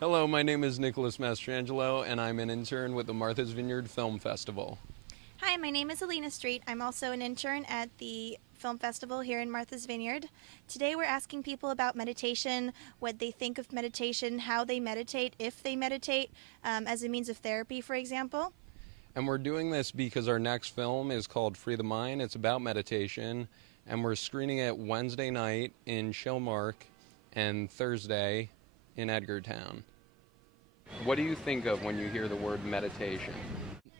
Hello, my name is Nicholas Mastrangelo, and I'm an intern with the Martha's Vineyard Film Festival. Hi, my name is Alina Street. I'm also an intern at the Film Festival here in Martha's Vineyard. Today we're asking people about meditation, what they think of meditation, how they meditate, if they meditate, as a means of therapy, for example. And we're doing this because our next film is called Free the Mind. It's about meditation, and we're screening it Wednesday night in Shillmark and Thursday in Edgartown. What do you think of when you hear the word meditation?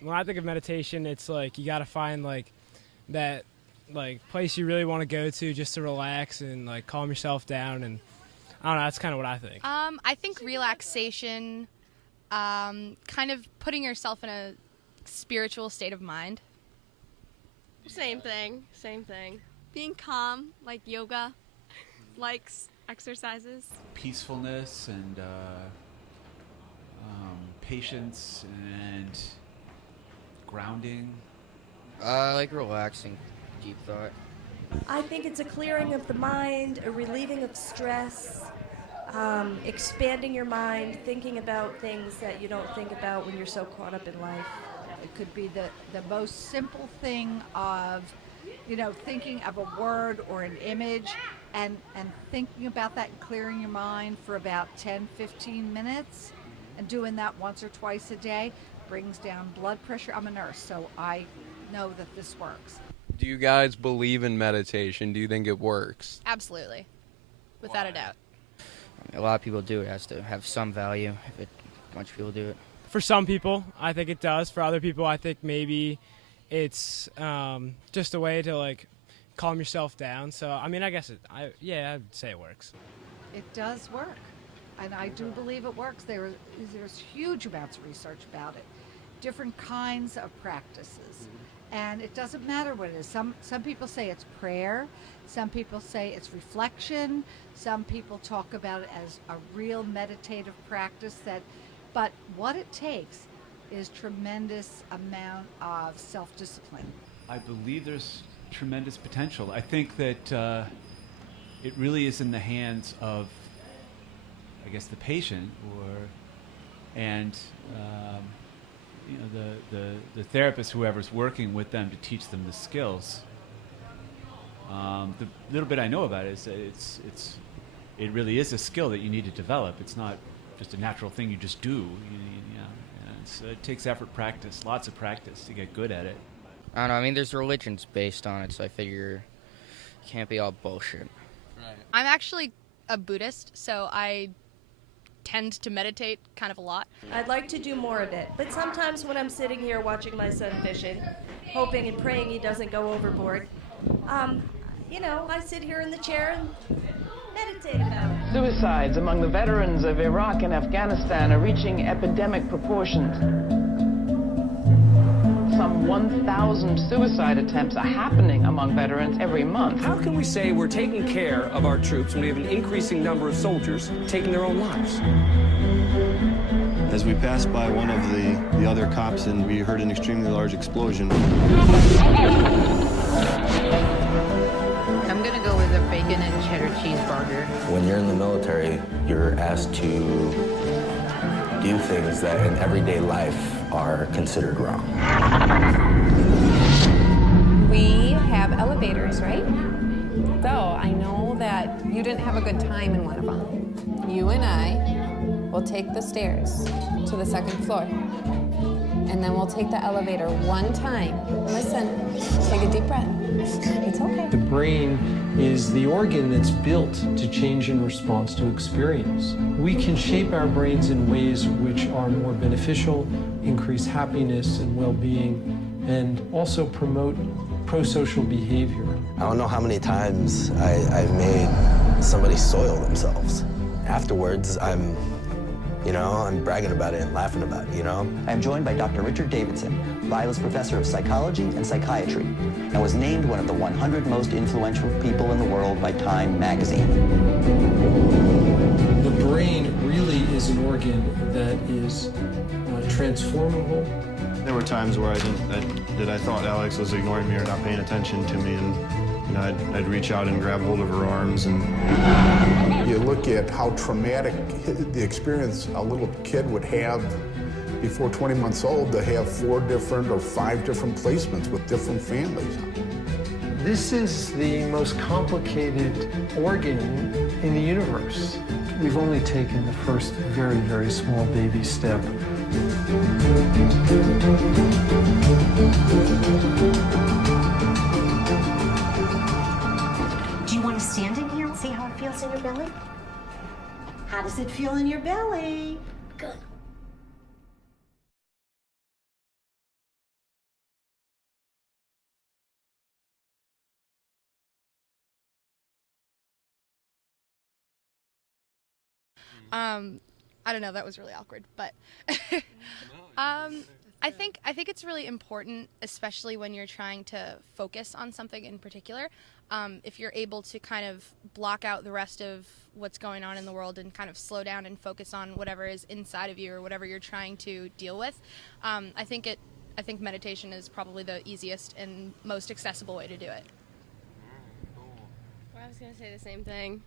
When I think of meditation, it's like you got to find like that place you really want to go to just to relax and like calm yourself down, and I don't know, that's kind of what I think. I think relaxation, kind of putting yourself in a spiritual state of mind. Same thing. Being calm, like yoga, likes exercises. Peacefulness and patience and grounding. I like relaxing, deep thought. I think it's a clearing of the mind, a relieving of stress, expanding your mind, thinking about things that you don't think about when you're so caught up in life. It could be the most simple thing of, thinking of a word or an image and thinking about that and clearing your mind for about 10-15 minutes, and doing that once or twice a day brings down blood pressure. I'm a nurse, so I know that this works. Do you guys believe in meditation? Do you think it works? Absolutely. Without a doubt. A lot of people do. It has to have some value if a bunch of people do it. For some people, I think it does. For other people, I think maybe it's just a way to like calm yourself down. So, I mean, I guess I'd say it works. It does work, and I do believe it works. There's huge amounts of research about it, different kinds of practices, and it doesn't matter what it is. Some people say it's prayer, some people say it's reflection, some people talk about it as a real meditative practice but what it takes is tremendous amount of self-discipline. I believe there's tremendous potential. I think that it really is in the hands of, I guess, the patient and the therapist, whoever's working with them to teach them the skills. The little bit I know about it is that it really is a skill that you need to develop. It's not just a natural thing you just do. It takes effort, practice, lots of practice to get good at it. I don't know, I mean, there's religions based on it, so I figure it can't be all bullshit. Right. I'm actually a Buddhist, so I tend to meditate kind of a lot. I'd like to do more of it, but sometimes when I'm sitting here watching my son fishing, hoping and praying he doesn't go overboard, I sit here in the chair and meditate about it. Suicides among the veterans of Iraq and Afghanistan are reaching epidemic proportions. Some 1,000 suicide attempts are happening among veterans every month. How can we say we're taking care of our troops when we have an increasing number of soldiers taking their own lives? As we passed by one of the other cops and we heard an extremely large explosion. I'm gonna go with a bacon and cheddar cheeseburger. When you're in the military, you're asked to do things that in everyday life are considered wrong. We have elevators, right? So I know that you didn't have a good time in one of them. You and I will take the stairs to the second floor. And then we'll take the elevator one time. Listen, take a deep breath. It's okay. The brain is the organ that's built to change in response to experience. We can shape our brains in ways which are more beneficial, increase happiness and well-being, and also promote pro-social behavior. I don't know how many times I've made somebody soil themselves. Afterwards, I'm bragging about it and laughing about it, I'm joined by Dr. Richard Davidson, Vilas Professor of Psychology and Psychiatry, and was named one of the 100 most influential people in the world by Time magazine. The brain really is an organ that is transformable. There were times where I thought Alex was ignoring me or not paying attention to me, and You know, I'd reach out and grab hold of her arms, and you look at how traumatic the experience a little kid would have before 20 months old to have 4 different or 5 different placements with different families. This is the most complicated organ in the universe. We've only taken the first very, very small baby step. Do you want to stand in here and see how it feels in your belly? How does it feel in your belly? Good. I don't know, that was really awkward, but I think it's really important, especially when you're trying to focus on something in particular. If you're able to kind of block out the rest of what's going on in the world and kind of slow down and focus on whatever is inside of you or whatever you're trying to deal with, I think meditation is probably the easiest and most accessible way to do it. Well, I was going to say the same thing.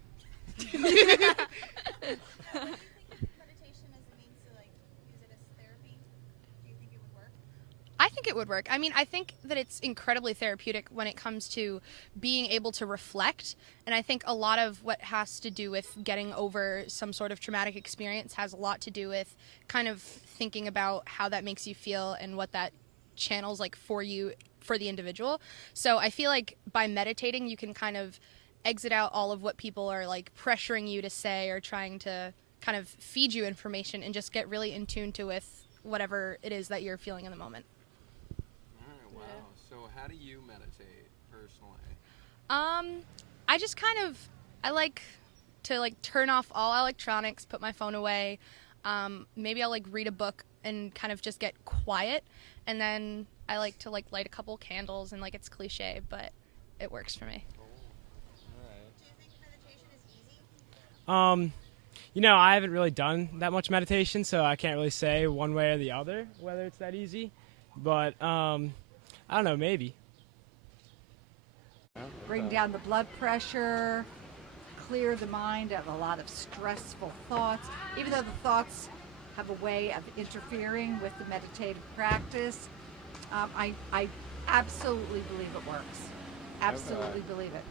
I think it would work. I mean, I think that it's incredibly therapeutic when it comes to being able to reflect. And I think a lot of what has to do with getting over some sort of traumatic experience has a lot to do with kind of thinking about how that makes you feel and what that channels like for you, for the individual. So I feel like by meditating, you can kind of exit out all of what people are like pressuring you to say or trying to kind of feed you information and just get really in tune to with whatever it is that you're feeling in the moment. Wow. So how do you meditate personally? I just I like to turn off all electronics, put my phone away. Maybe I'll read a book and kind of just get quiet. And then I like to light a couple candles, and it's cliche, but it works for me. I haven't really done that much meditation, so I can't really say one way or the other whether it's that easy. But I don't know, maybe. Bring down the blood pressure, clear the mind of a lot of stressful thoughts. Even though the thoughts have a way of interfering with the meditative practice, I absolutely believe it works. Absolutely believe it.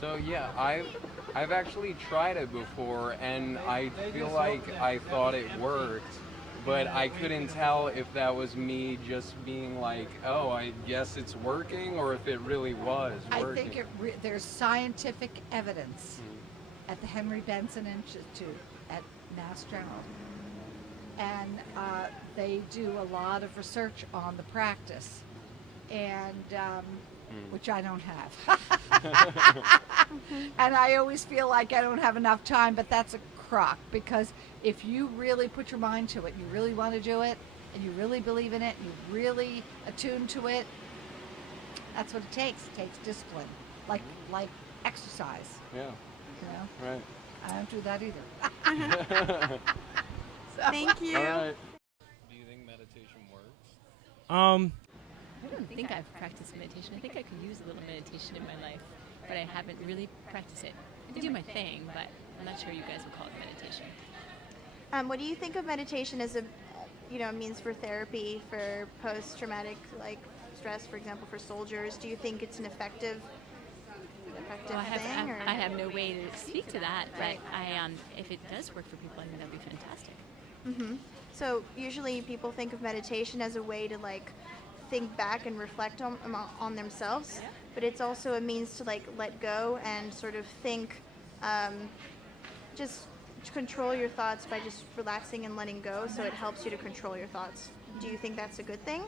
So yeah, I've actually tried it before, and I feel like I thought it worked, but I couldn't tell if that was me just being oh, I guess it's working, or if it really was working. I think there's scientific evidence at the Henry Benson Institute at Mass General, and they do a lot of research on the practice, and which I don't have. And I always feel like I don't have enough time, but that's a crock, because if you really put your mind to it, you really want to do it, and you really believe in it, and you really attune to it, that's what it takes. It takes discipline, like exercise. Yeah. You know? Right. I don't do that either. Thank you. All right. Do you think meditation works? I don't think I've practiced meditation. I think I could use a little meditation in my life, but I haven't really practiced it. I do my thing, but I'm not sure you guys would call it meditation. What do you think of meditation as a means for therapy for post-traumatic stress, for example, for soldiers? Do you think it's an effective Well, thing? I have no way to speak to that, but if it does work for people, I think that'd be fantastic. Mm-hmm. So usually people think of meditation as a way to think back and reflect on themselves, but it's also a means to let go and sort of think, just control your thoughts by just relaxing and letting go, so it helps you to control your thoughts. Do you think that's a good thing?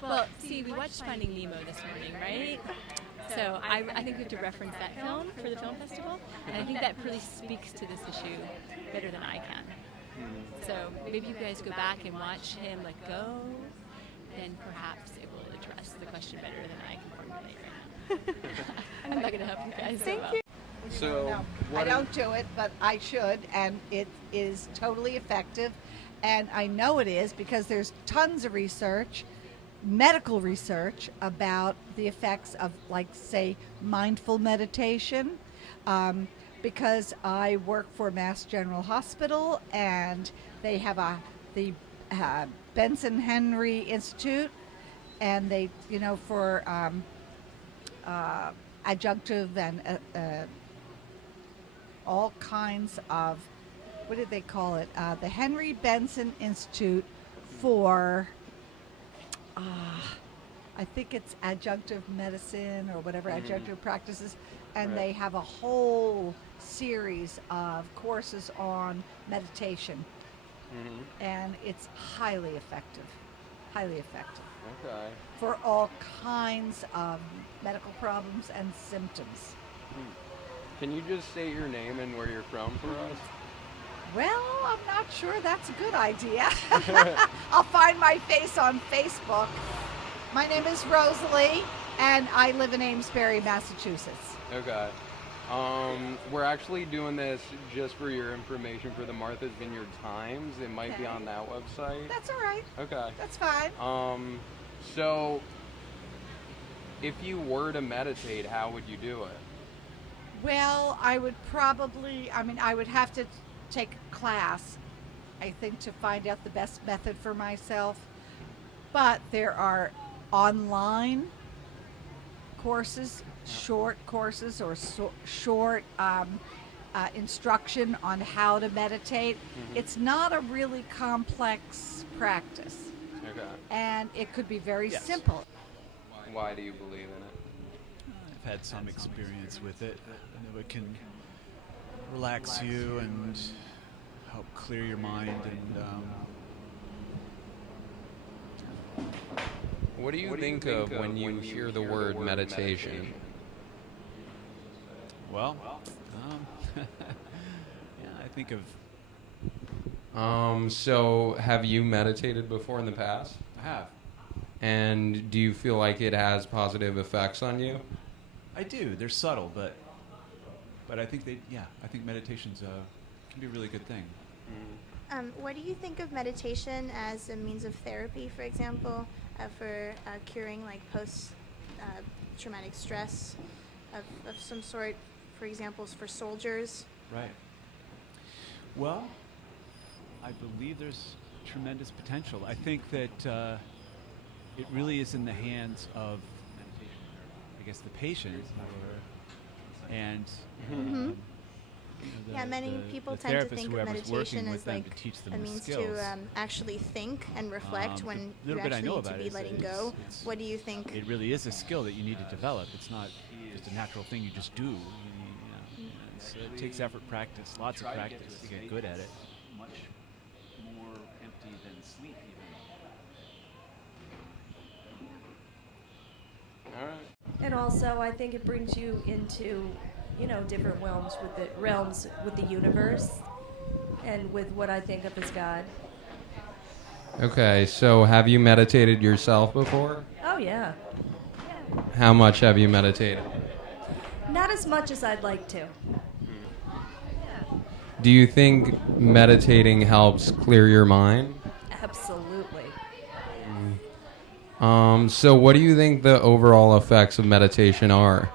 Well, see, we watched Finding Nemo this morning, right? So I think we have to reference that film for the film festival, and I think that really speaks to this issue better than I can. So maybe you guys go back and watch him let go, then perhaps it will address the question better than I can formulate right now. I'm not going to help you guys. Thank you. So I don't do it, but I should, and it is totally effective. And I know it is because there's tons of research medical research about the effects of, like, say, mindful meditation, because I work for Mass General Hospital, and they have the Benson Henry Institute, and they, for adjunctive and all kinds of, what did they call it? The Henry Benson Institute for, I think it's adjunctive medicine or whatever, adjunctive practices, and they have a whole series of courses on meditation, and it's highly effective. Okay. For all kinds of medical problems and symptoms. Can you just state your name and where you're from for us? Well, I'm not sure that's a good idea. I'll find my face on Facebook. My name is Rosalie, and I live in Amesbury, Massachusetts. Okay. We're actually doing this just for your information for the Martha's Vineyard Times. It might be on that website. That's all right. Okay. That's fine. So if you were to meditate, how would you do it? Well, I would I would have to take a class, I think, to find out the best method for myself. But there are online courses, short courses, or short instruction on how to meditate. It's not a really complex practice. Okay. And it could be very simple. Why do you believe in it? I've had some experience with it. I know it can relax you and help clear your mind. And what do you think of when you hear the word meditation? Well, yeah, I think of. So have you meditated before in the past? I have. And do you feel like it has positive effects on you? I do. They're subtle, but I think I think meditation's can be a really good thing. What do you think of meditation as a means of therapy, for example, for curing like post-traumatic stress of some sort, for example, for soldiers? Right. Well, I believe there's tremendous potential. I think that it really is in the hands of, I guess, the patient, and many people tend to think of meditation as like a means to actually think and reflect when you actually need to be letting go. What do you think? It really is a skill that you need to develop. It's not just a natural thing you just do. It takes effort, practice, lots of practice to get good at it. Much more empty than sleep, even. All right. And also, I think it brings you into, different realms with the universe, and with what I think of as God. Okay, so have you meditated yourself before? Oh yeah. How much have you meditated? Not as much as I'd like to. Do you think meditating helps clear your mind? Absolutely. So what do you think the overall effects of meditation are?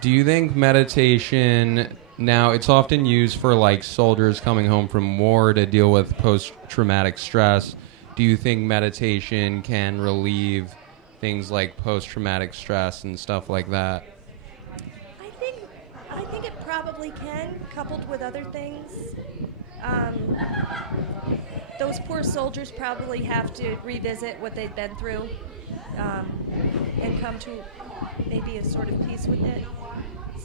Do you think meditation, now it's often used for like soldiers coming home from war to deal with post-traumatic stress. Do you think meditation can relieve things like post-traumatic stress and stuff like that? I think it probably can, coupled with other things. Those poor soldiers probably have to revisit what they've been through, and come to maybe a sort of peace with it.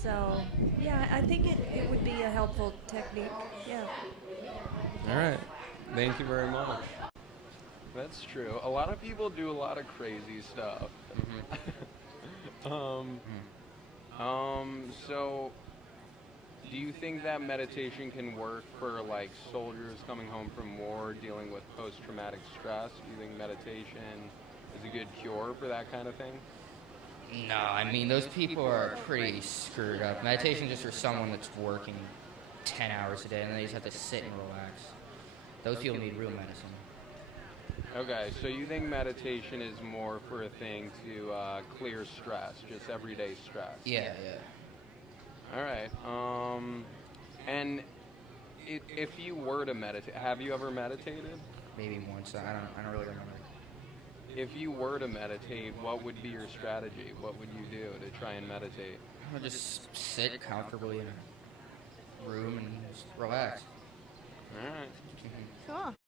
So, yeah, I think it would be a helpful technique. Yeah. All right. Thank you very much. That's true. A lot of people do a lot of crazy stuff. So do you think that meditation can work for like soldiers coming home from war dealing with post-traumatic stress? Do you think meditation is a good cure for that kind of thing? No, I mean, those people are pretty screwed up. Meditation just for someone that's working 10 hours a day and they just have to sit and relax. Those people need real medicine. Okay, so you think meditation is more for a thing to clear stress, just everyday stress? Yeah. All right. And if you were to meditate, have you ever meditated? Maybe once. I don't really remember. If you were to meditate, what would be your strategy? What would you do to try and meditate? I would just sit comfortably in a room and just relax. All right. Cool.